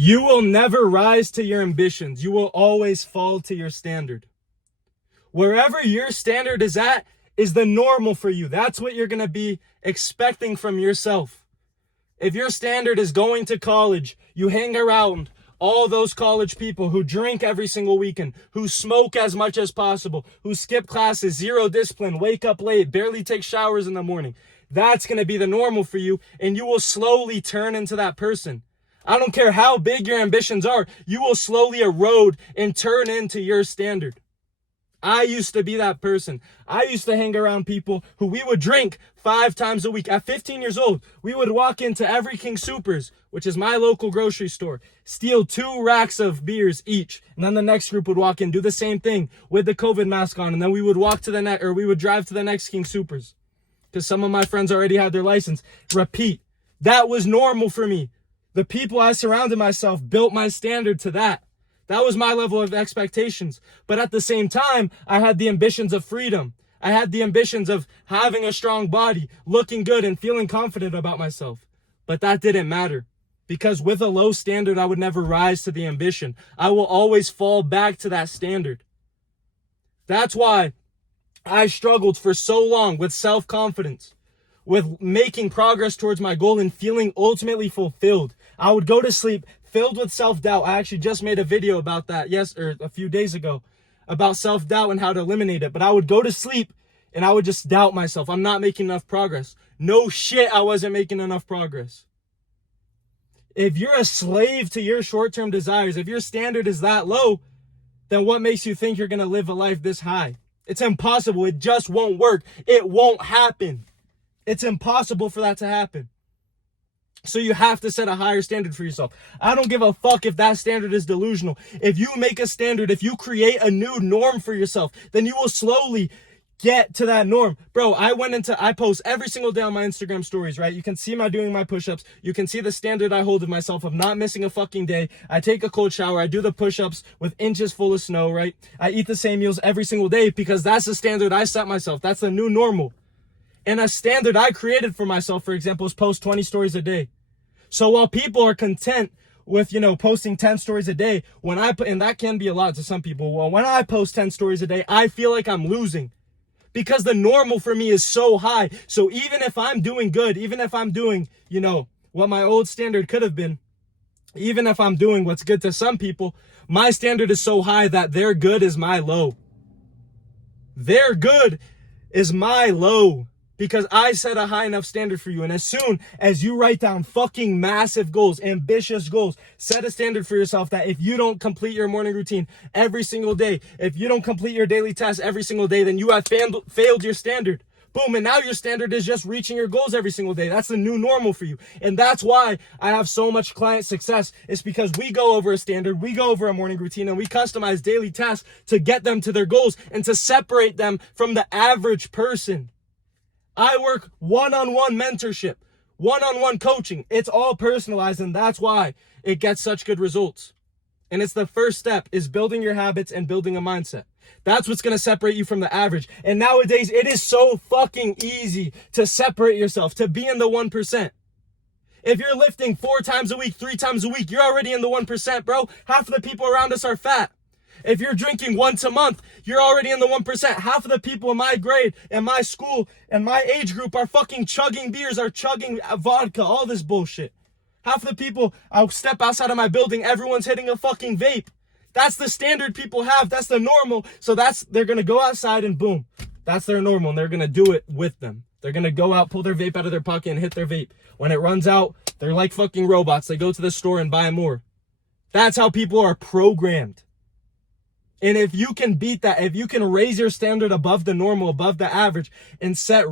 You will never rise to your ambitions. You will always fall to your standard. Wherever your standard is at is the normal for you. That's what you're going to be expecting from yourself. If your standard is going to college, you hang around all those college people who drink every single weekend, who smoke as much as possible, who skip classes, zero discipline, wake up late, barely take showers in the morning. That's going to be the normal for you, and you will slowly turn into that person. I don't care how big your ambitions are, you will slowly erode and turn into your standard. I used to be that person. I used to hang around people who we would drink 5 times a week. At 15 years old, we would walk into Every King Supers, which is my local grocery store, steal 2 racks of beers each. And then the next group would walk in, do the same thing with the COVID mask on. And then we would we would drive to the next King Supers because some of my friends already had their license. Repeat. That was normal for me. The people I surrounded myself built my standard to that. That was my level of expectations. But at the same time, I had the ambitions of freedom. I had the ambitions of having a strong body, looking good, and feeling confident about myself. But that didn't matter. Because with a low standard, I would never rise to the ambition. I will always fall back to that standard. That's why I struggled for so long with self-confidence, with making progress towards my goal and feeling ultimately fulfilled. I would go to sleep filled with self-doubt. I actually just made a video about that a few days ago about self-doubt and how to eliminate it. But I would go to sleep and I would just doubt myself. I'm not making enough progress. No shit, I wasn't making enough progress. If you're a slave to your short-term desires, if your standard is that low, then what makes you think you're going to live a life this high? It's impossible. It just won't work. It won't happen. It's impossible for that to happen. So you have to set a higher standard for yourself. I don't give a fuck if that standard is delusional. If you make a standard, if you create a new norm for yourself, then you will slowly get to that norm. Bro, I post every single day on my Instagram stories, right? You can see me doing my push-ups. You can see the standard I hold of myself of not missing a fucking day. I take a cold shower. I do the push-ups with inches full of snow, right? I eat the same meals every single day because that's the standard I set myself. That's the new normal. And a standard I created for myself, for example, is post 20 stories a day. So while people are content with, posting 10 stories a day, and that can be a lot to some people, well, when I post 10 stories a day, I feel like I'm losing because the normal for me is so high. So even if I'm doing good, even if I'm doing, what my old standard could have been, even if I'm doing what's good to some people, my standard is so high that their good is my low. Their good is my low. Because I set a high enough standard for you. And as soon as you write down fucking massive goals, ambitious goals, set a standard for yourself that if you don't complete your morning routine every single day, if you don't complete your daily tasks every single day, then you have failed your standard. Boom, and now your standard is just reaching your goals every single day. That's the new normal for you. And that's why I have so much client success. It's because we go over a standard, we go over a morning routine, and we customize daily tasks to get them to their goals and to separate them from the average person. I work one-on-one mentorship, one-on-one coaching. It's all personalized, and that's why it gets such good results. And it's the first step is building your habits and building a mindset. That's what's going to separate you from the average. And nowadays, it is so fucking easy to separate yourself, to be in the 1%. If you're lifting 4 times a week, 3 times a week, you're already in the 1%, bro. Half of the people around us are fat. If you're drinking once a month, you're already in the 1%. Half of the people in my grade and my school and my age group are fucking chugging beers, are chugging vodka, all this bullshit. Half of the people, I'll step outside of my building, everyone's hitting a fucking vape. That's the standard people have. That's the normal. So they're going to go outside and boom, that's their normal. And they're going to do it with them. They're going to go out, pull their vape out of their pocket and hit their vape. When it runs out, they're like fucking robots. They go to the store and buy more. That's how people are programmed. And if you can beat that, if you can raise your standard above the normal, above the average, and set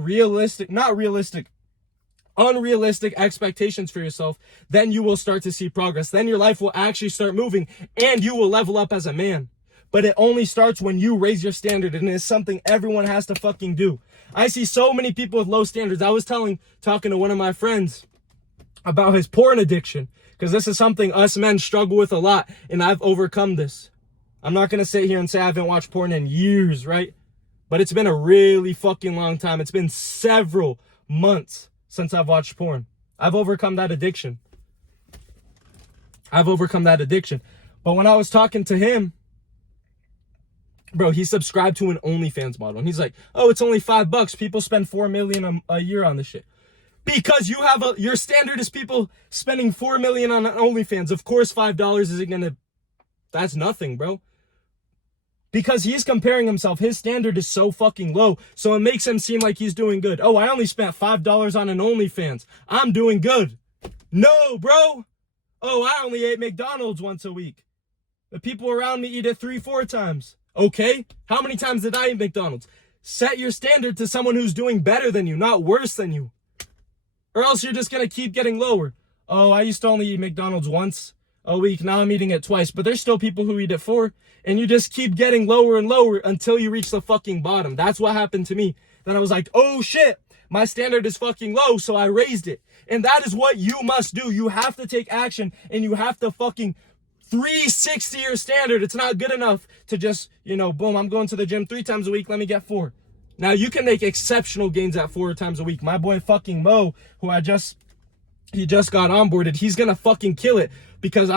unrealistic expectations for yourself, then you will start to see progress. Then your life will actually start moving and you will level up as a man. But it only starts when you raise your standard, and it's something everyone has to fucking do. I see so many people with low standards. I was talking to one of my friends about his porn addiction, because this is something us men struggle with a lot, and I've overcome this. I'm not going to sit here and say I haven't watched porn in years, right? But it's been a really fucking long time. It's been several months since I've watched porn. I've overcome that addiction. I've overcome that addiction. But when I was talking to him, bro, he subscribed to an OnlyFans model. And he's like, oh, it's only $5. People spend $4 million a year on this shit. Because you have your standard is people spending $4 million on OnlyFans. Of course, $5 isn't gonna, that's nothing, bro. Because he's comparing himself. His standard is so fucking low. So it makes him seem like he's doing good. Oh, I only spent $5 on an OnlyFans. I'm doing good. No, bro. Oh, I only ate McDonald's once a week. The people around me eat it 3-4 times. Okay, how many times did I eat McDonald's? Set your standard to someone who's doing better than you, not worse than you. Or else you're just going to keep getting lower. Oh, I used to only eat McDonald's once a week. Now I'm eating it twice. But there's still people who eat it 4. And you just keep getting lower and lower until you reach the fucking bottom. That's what happened to me. Then I was like, oh shit, my standard is fucking low. So I raised it. And that is what you must do. You have to take action and you have to fucking 360 your standard. It's not good enough to just, boom, I'm going to the gym 3 times a week. Let me get 4. Now you can make exceptional gains at 4 times a week. My boy fucking Mo, who he just got onboarded, he's gonna fucking kill it because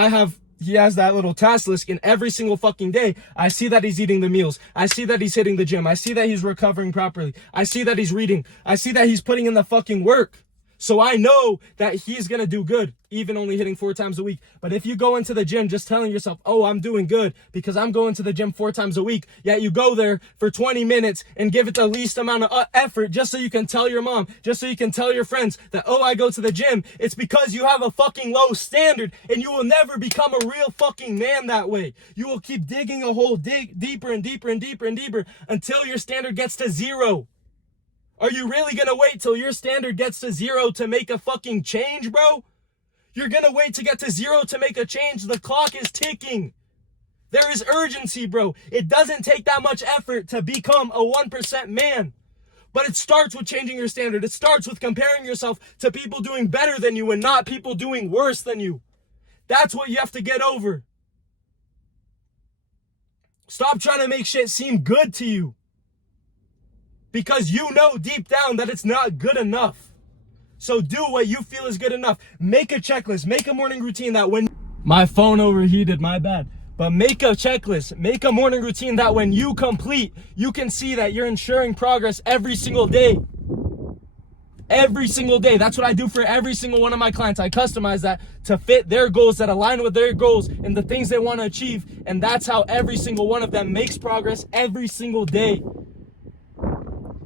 he has that little task list, and every single fucking day, I see that he's eating the meals. I see that he's hitting the gym. I see that he's recovering properly. I see that he's reading. I see that he's putting in the fucking work. So I know that he's going to do good, even only hitting 4 times a week. But if you go into the gym just telling yourself, oh, I'm doing good because I'm going to the gym 4 times a week, yet you go there for 20 minutes and give it the least amount of effort just so you can tell your mom, just so you can tell your friends that, oh, I go to the gym. It's because you have a fucking low standard and you will never become a real fucking man that way. You will keep digging a hole deeper and deeper and deeper and deeper until your standard gets to 0. Are you really gonna wait till your standard gets to 0 to make a fucking change, bro? You're gonna wait to get to 0 to make a change. The clock is ticking. There is urgency, bro. It doesn't take that much effort to become a 1% man. But it starts with changing your standard. It starts with comparing yourself to people doing better than you and not people doing worse than you. That's what you have to get over. Stop trying to make shit seem good to you. Because you know deep down that it's not good enough. So do what you feel is good enough. Make a checklist. Make a morning routine that when... My phone overheated, my bad. But make a checklist. Make a morning routine that when you complete, you can see that you're ensuring progress every single day. Every single day. That's what I do for every single one of my clients. I customize that to fit their goals, that align with their goals and the things they want to achieve. And that's how every single one of them makes progress every single day.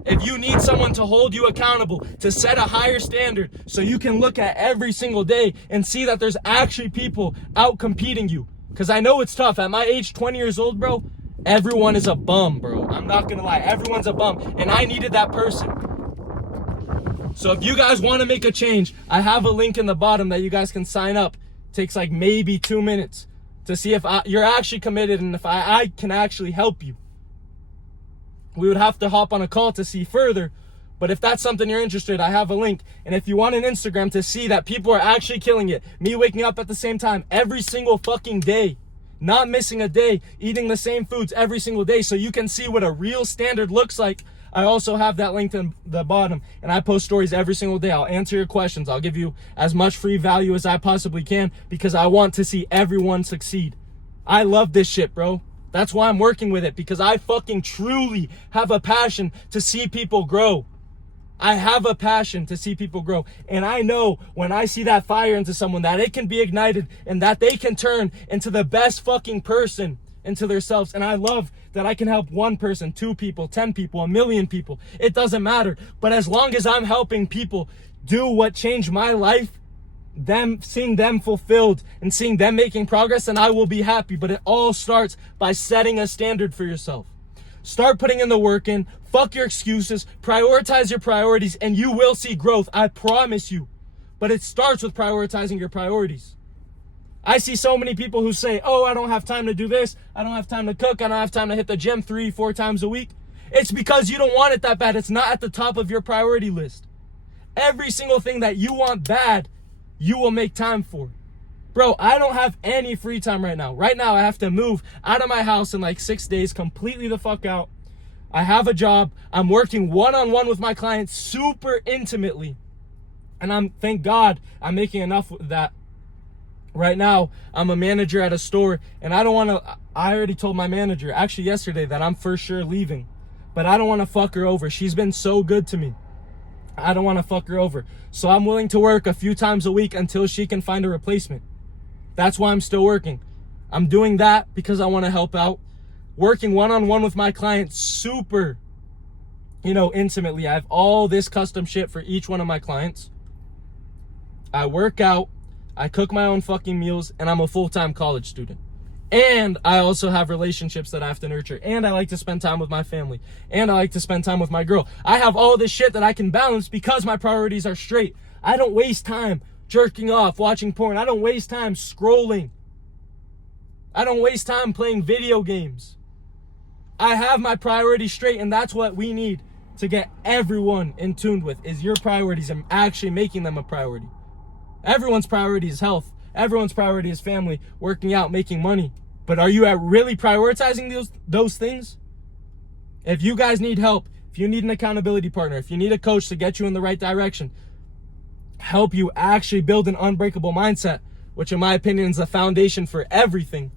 If you need someone to hold you accountable, to set a higher standard so you can look at every single day and see that there's actually people out competing you. Because I know it's tough. At my age, 20 years old, bro, everyone is a bum, bro. I'm not going to lie. Everyone's a bum. And I needed that person. So if you guys want to make a change, I have a link in the bottom that you guys can sign up. It takes like maybe 2 minutes to see if you're actually committed and if I can actually help you. We would have to hop on a call to see further. But if that's something you're interested, I have a link. And if you want an Instagram to see that people are actually killing it, me waking up at the same time every single fucking day, not missing a day, eating the same foods every single day so you can see what a real standard looks like, I also have that link in the bottom. And I post stories every single day. I'll answer your questions. I'll give you as much free value as I possibly can because I want to see everyone succeed. I love this shit, bro. That's why I'm working with it, because I fucking truly have a passion to see people grow. I have a passion to see people grow. And I know when I see that fire into someone that it can be ignited and that they can turn into the best fucking person into themselves. And I love that I can help 1 person, 2 people, 10 people, 1 million people. It doesn't matter. But as long as I'm helping people do what changed my life, seeing them fulfilled and seeing them making progress, and I will be happy. But it all starts by setting a standard for yourself. Start putting in the work in. Fuck your excuses. Prioritize your priorities and you will see growth. I promise you. But it starts with prioritizing your priorities. I see so many people who say, oh, I don't have time to do this. I don't have time to cook. I don't have time to hit the gym 3-4 times a week. It's because you don't want it that bad. It's not at the top of your priority list. Every single thing that you want bad, you will make time for. Bro, I don't have any free time right now. Right now, I have to move out of my house in like 6 days, completely the fuck out. I have a job. I'm working one-on-one with my clients super intimately. And thank God, I'm making enough with that Right now, I'm a manager at a store, and I already told my manager, actually yesterday, that I'm for sure leaving. But I don't want to fuck her over. She's been so good to me. I don't want to fuck her over. So I'm willing to work a few times a week until she can find a replacement. That's why I'm still working. I'm doing that because I want to help out. Working one-on-one with my clients super, intimately. I have all this custom shit for each one of my clients. I work out. I cook my own fucking meals, and I'm a full-time college student. And I also have relationships that I have to nurture. And I like to spend time with my family. And I like to spend time with my girl. I have all this shit that I can balance because my priorities are straight. I don't waste time jerking off, watching porn. I don't waste time scrolling. I don't waste time playing video games. I have my priorities straight, and that's what we need to get everyone in tune with, is your priorities and actually making them a priority. Everyone's priority is health. Everyone's priority is family, working out, making money. But are you really prioritizing those things? If you guys need help, if you need an accountability partner, if you need a coach to get you in the right direction, help you actually build an unbreakable mindset, which in my opinion is the foundation for everything,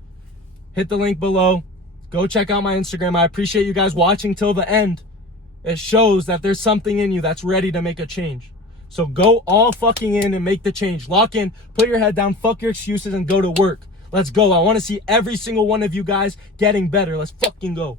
hit the link below. Go check out my Instagram. I appreciate you guys watching till the end. It shows that there's something in you that's ready to make a change. So go all fucking in and make the change. Lock in, put your head down, fuck your excuses, and go to work. Let's go. I want to see every single one of you guys getting better. Let's fucking go.